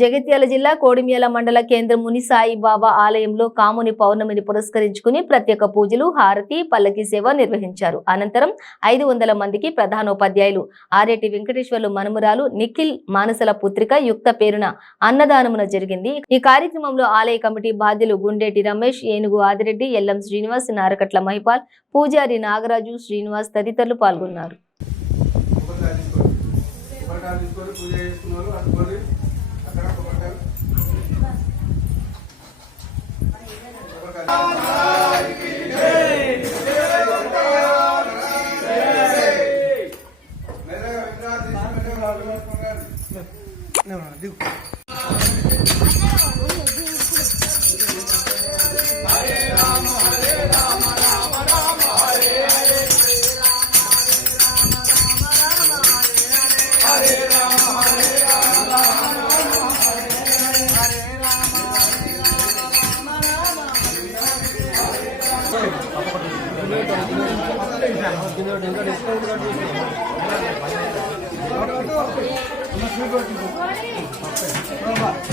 జగిత్యాల జిల్లా కోడిమ్యాల మండల కేంద్రం ముని సాయిబాబా ఆలయంలో కాముని పౌర్ణమిని పురస్కరించుకుని ప్రత్యేక పూజలు, హారతి, పల్లకి సేవ నిర్వహించారు. అనంతరం 500 మందికి ప్రధానోపాధ్యాయులు ఆరేటి వెంకటేశ్వర్లు మనుమరాలు నిఖిల్ మానసల పుత్రిక యుక్త పేరున అన్నదానమున జరిగింది. ఈ కార్యక్రమంలో ఆలయ కమిటీ బాధ్యులు గుండేటి రమేష్, ఏనుగు ఆదిరెడ్డి, ఎల్లం శ్రీనివాస్, నారకట్ల మహిపాల్, పూజారి నాగరాజు, శ్రీనివాస్ తదితరులు పాల్గొన్నారు. Discount